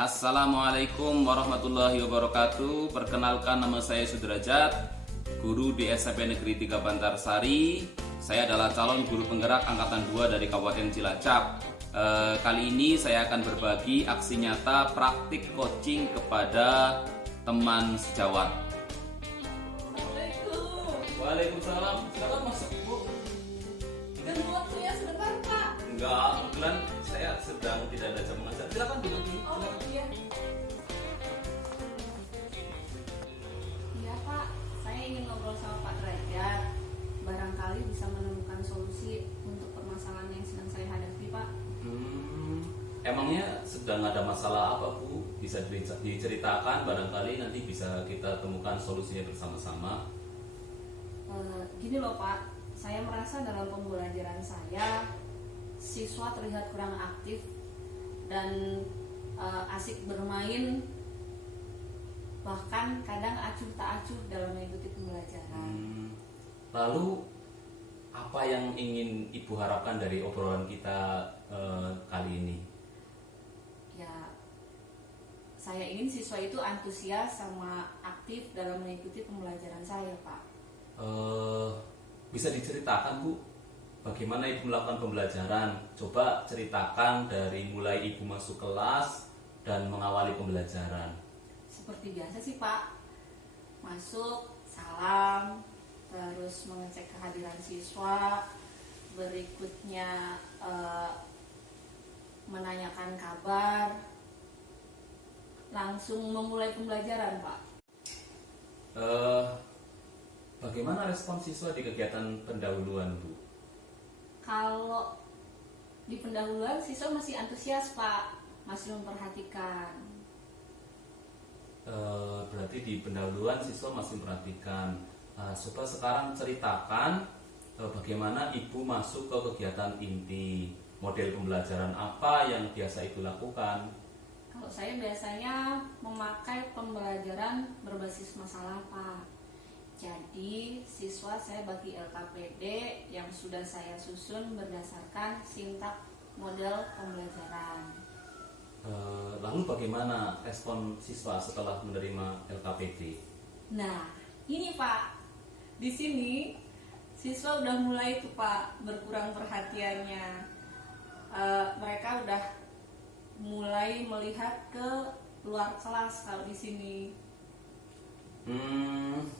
Assalamualaikum warahmatullahi wabarakatuh. Perkenalkan, nama saya Sudrajat, guru di SMP Negeri 3 Bantarsari. Saya adalah calon guru penggerak angkatan 2 dari Kabupaten Cilacap. Kali ini saya akan berbagi aksi nyata praktik coaching kepada teman sejawat. Assalamualaikum. Waalaikumsalam. Silakan masuk, Bu. Ganggu waktunya sebentar, Pak. Enggak, kebetulan saya sedang tidak ada jam mengajar. Silakan duduk. Oh iya. Iya Pak, saya ingin ngobrol sama Pak Derajat. Barangkali bisa menemukan solusi untuk permasalahan yang sedang saya hadapi, Pak. Emangnya sedang ada masalah apa, Bu? Bisa diceritakan, barangkali nanti bisa kita temukan solusinya bersama-sama. Gini loh Pak, saya merasa dalam pembelajaran saya siswa terlihat kurang aktif dan asik bermain, bahkan kadang acuh tak acuh dalam mengikuti pembelajaran. Lalu apa yang ingin Ibu harapkan dari obrolan kita kali ini? Ya, saya ingin siswa itu antusias sama aktif dalam mengikuti pembelajaran saya, Pak. Bisa diceritakan, Bu, bagaimana Ibu melakukan pembelajaran? Coba ceritakan dari mulai Ibu masuk kelas dan mengawali pembelajaran. Seperti biasa sih, Pak. Masuk, salam, terus mengecek kehadiran siswa, berikutnya menanyakan kabar, langsung memulai pembelajaran, Pak. Bagaimana respon siswa di kegiatan pendahuluan, Bu? Kalau di pendahuluan siswa masih antusias, Pak, masih memperhatikan. Berarti di pendahuluan siswa masih memperhatikan. Coba sekarang ceritakan bagaimana Ibu masuk ke kegiatan inti. Model pembelajaran apa yang biasa Ibu lakukan? Kalau saya biasanya memakai pembelajaran berbasis masalah, Pak. Jadi, siswa saya bagi LKPD yang sudah saya susun berdasarkan sintak model pembelajaran. Lalu bagaimana respon siswa setelah menerima LKPD? Nah, ini Pak, di sini siswa udah mulai tuh Pak berkurang perhatiannya. Mereka udah mulai melihat ke luar kelas kalau di sini.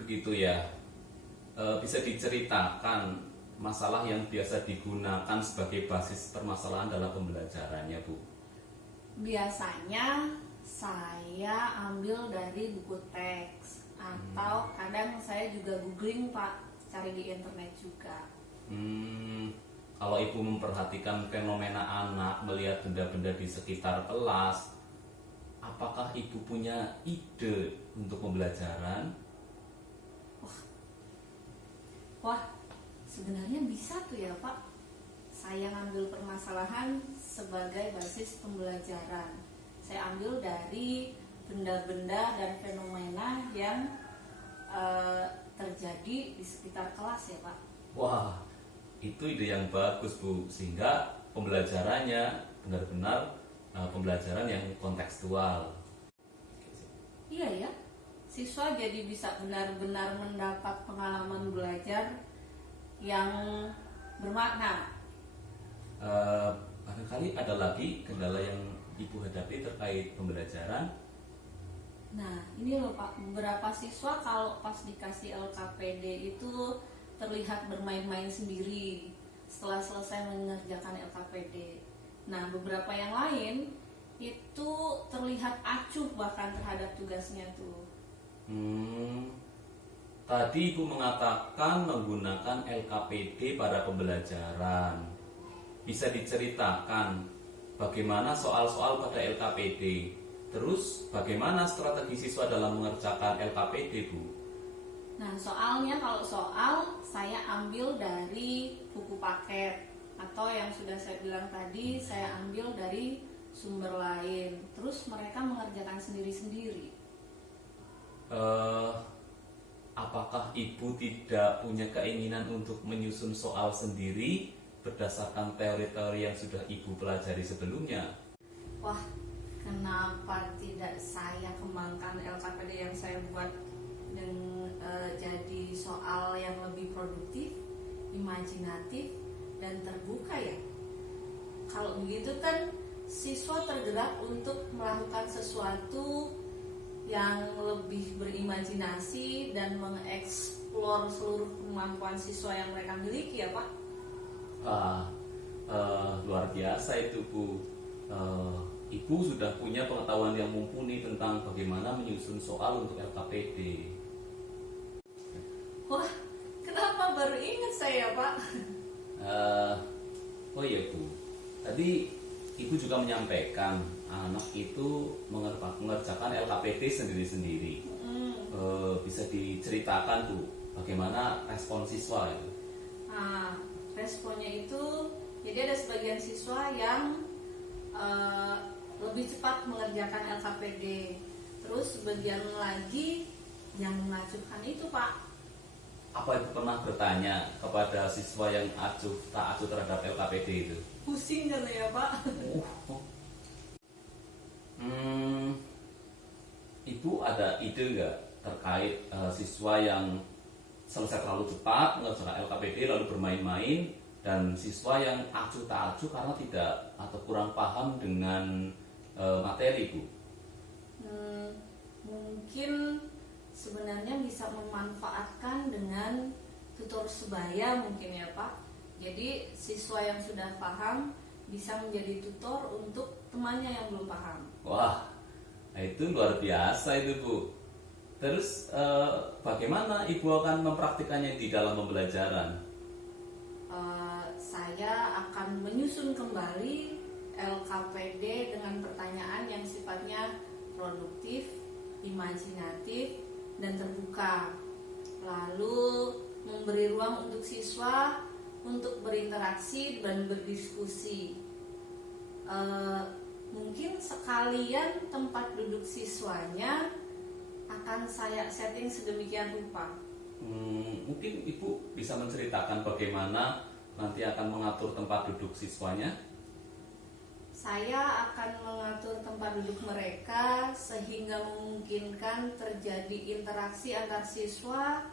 Begitu ya. Bisa diceritakan masalah yang biasa digunakan sebagai basis permasalahan dalam pembelajarannya, Bu? Biasanya saya ambil dari buku teks atau kadang saya juga googling, Pak, cari di internet juga. Kalau Ibu memperhatikan fenomena anak melihat benda-benda di sekitar kelas, apakah Ibu punya ide untuk pembelajaran? Wah, sebenarnya bisa tuh ya Pak. Saya ngambil permasalahan sebagai basis pembelajaran. Saya ambil dari benda-benda dan fenomena yang terjadi di sekitar kelas ya Pak. Wah, itu ide yang bagus, Bu. Sehingga pembelajarannya benar-benar pembelajaran yang kontekstual. Iya ya, siswa jadi bisa benar-benar mendapat pengalaman belajar yang bermakna. Barangkali ada lagi kendala yang Ibu hadapi terkait pembelajaran. Nah, ini loh Pak, beberapa siswa kalau pas dikasih LKPD itu terlihat bermain-main sendiri setelah selesai mengerjakan LKPD. Nah, beberapa yang lain itu terlihat acuh bahkan terhadap tugasnya tuh. Tadi Ibu mengatakan menggunakan LKPD pada pembelajaran. Bisa diceritakan bagaimana soal-soal pada LKPD? Terus bagaimana strategi siswa dalam mengerjakan LKPD, Bu? Nah, soalnya kalau soal saya ambil dari buku paket atau yang sudah saya bilang tadi saya ambil dari sumber lain. Terus mereka mengerjakan sendiri-sendiri. Apakah Ibu tidak punya keinginan untuk menyusun soal sendiri berdasarkan teori-teori yang sudah Ibu pelajari sebelumnya? Wah, kenapa kenapa tidak saya kembangkan LKPD yang saya buat jadi soal yang lebih produktif, imajinatif, dan terbuka ya. Kalau begitu kan siswa tergerak untuk melakukan sesuatu yang lebih berimajinasi dan mengeksplor seluruh kemampuan siswa yang mereka miliki ya Pak. Luar biasa itu Bu. Ibu sudah punya pengetahuan yang mumpuni tentang bagaimana menyusun soal untuk LKPD. Wah, kenapa baru ingat saya Pak? Oh iya Bu, tadi Ibu juga menyampaikan anak itu mengerjakan LKPD sendiri-sendiri. Bisa diceritakan Bu, bagaimana respon siswa itu? Responnya itu, jadi ada sebagian siswa yang lebih cepat mengerjakan LKPD. Terus sebagian lagi yang mengacuhkan itu Pak. Apa Ibu pernah bertanya kepada siswa yang tak acuh terhadap LKPD itu? Pusing kan ya Pak? Ibu ada ide nggak terkait siswa yang selesai terlalu cepat mengerjakan LKPD lalu bermain-main, dan siswa yang acuh tak acuh karena tidak atau kurang paham dengan materi Bu? Mungkin sebenarnya bisa memanfaatkan dengan tutor sebaya mungkin ya Pak. Jadi siswa yang sudah paham bisa menjadi tutor untuk temannya yang belum paham. Wah, itu luar biasa itu Bu. Terus bagaimana Ibu akan mempraktikannya di dalam pembelajaran? Saya akan menyusun kembali LKPD dengan pertanyaan yang sifatnya produktif, imajinatif, dan terbuka. Lalu memberi ruang untuk siswa untuk berinteraksi dan berdiskusi. Mungkin sekalian tempat duduk siswanya akan saya setting sedemikian rupa. Mungkin Ibu bisa menceritakan bagaimana nanti akan mengatur tempat duduk siswanya? Saya akan mengatur tempat duduk mereka sehingga memungkinkan terjadi interaksi antar siswa,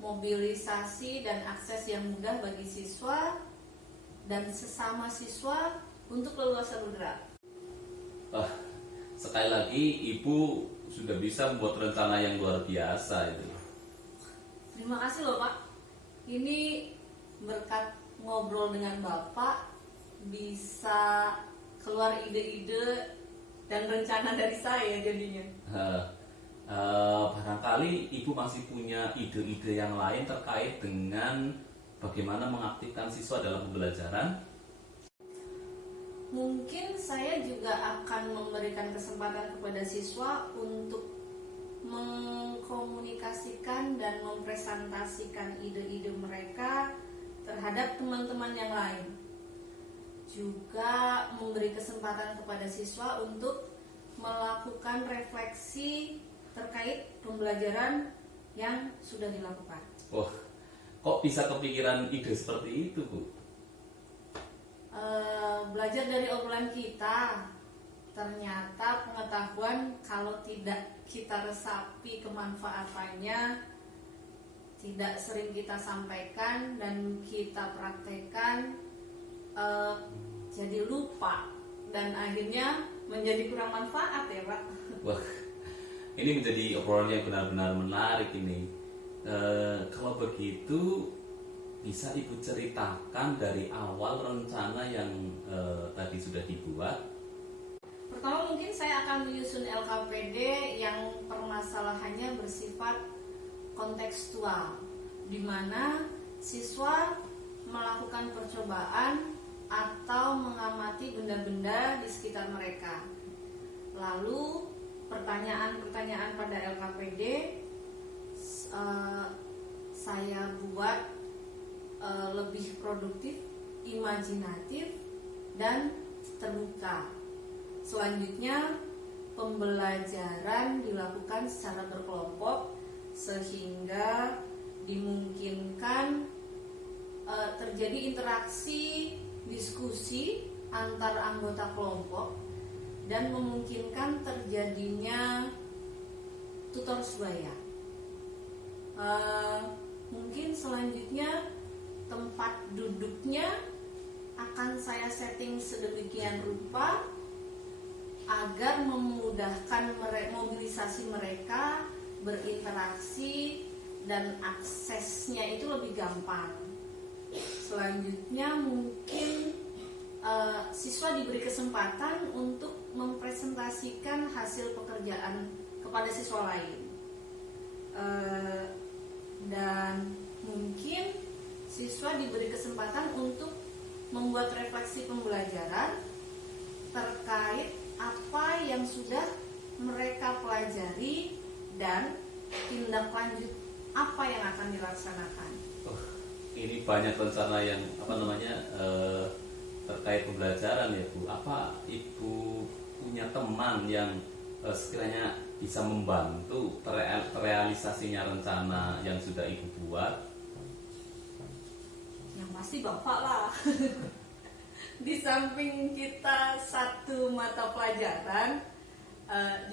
mobilisasi dan akses yang mudah bagi siswa dan sesama siswa untuk leluasa bergerak. Sekali lagi Ibu sudah bisa membuat rencana yang luar biasa itu. Terima kasih loh Pak. Ini berkat ngobrol dengan Bapak bisa keluar ide-ide dan rencana dari saya jadinya. Barangkali Ibu masih punya ide-ide yang lain terkait dengan bagaimana mengaktifkan siswa dalam pembelajaran? Mungkin saya juga akan memberikan kesempatan kepada siswa untuk mengkomunikasikan dan mempresentasikan ide-ide mereka terhadap teman-teman yang lain. Juga memberi kesempatan kepada siswa untuk melakukan refleksi terkait pembelajaran yang sudah dilakukan. Kok bisa kepikiran ide seperti itu Bu? Belajar dari obrolan kita, ternyata pengetahuan kalau tidak kita resapi kemanfaatannya, tidak sering kita sampaikan dan kita praktekkan, jadi lupa dan akhirnya menjadi kurang manfaat ya Pak. Wah, ini menjadi obrolan yang benar-benar menarik ini. Kalau begitu bisa Ibu ceritakan dari awal rencana yang tadi sudah dibuat? Pertama mungkin saya akan menyusun LKPD yang permasalahannya bersifat kontekstual, di mana siswa melakukan percobaan atau mengamati benda-benda di sekitar mereka. Lalu pertanyaan-pertanyaan pada LKPD saya buat lebih produktif, imajinatif, dan terbuka. Selanjutnya pembelajaran dilakukan secara berkelompok sehingga dimungkinkan terjadi interaksi diskusi antar anggota kelompok dan memungkinkan terjadinya tutor sebaya. Mungkin selanjutnya tempat duduknya akan saya setting sedemikian rupa agar memudahkan mobilisasi mereka, berinteraksi, dan aksesnya itu lebih gampang. Selanjutnya mungkin siswa diberi kesempatan untuk mempresentasikan hasil pekerjaan kepada siswa lain. Dan mungkin siswa diberi kesempatan untuk membuat refleksi pembelajaran terkait apa yang sudah mereka pelajari dan tindak lanjut apa yang akan dilaksanakan. Ini banyak rencana yang terkait pembelajaran ya Bu. Apa Ibu punya teman yang sekiranya bisa membantu terrealisasinya rencana yang sudah Ibu buat? Yang pasti Bapak lah. Di samping kita satu mata pelajaran,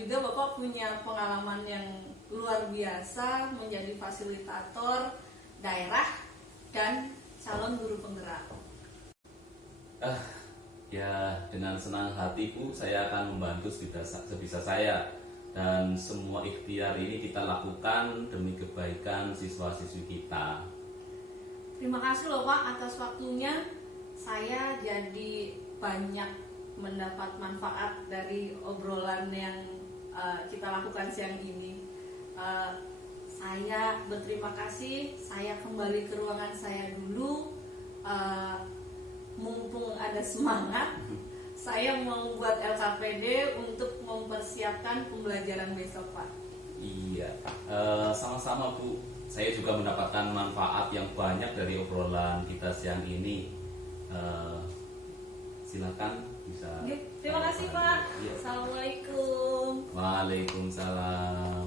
juga Bapak punya pengalaman yang luar biasa menjadi fasilitator daerah dan calon guru penggerak. Ya, dengan senang hati Bu, saya akan membantu sebisa saya, dan semua ikhtiar ini kita lakukan demi kebaikan siswa-siswi kita. Terima kasih loh Pak atas waktunya. Saya jadi banyak mendapat manfaat dari obrolan yang kita lakukan siang ini. Saya berterima kasih. Saya kembali ke ruangan saya dulu. Mumpung ada semangat, saya mau buat LKPD untuk mempersiapkan pembelajaran besok Pak. Iya, sama-sama Bu. Saya juga mendapatkan manfaat yang banyak dari obrolan kita siang ini. Silakan bisa. Terima kasih Pak. Iya. Assalamualaikum. Waalaikumsalam.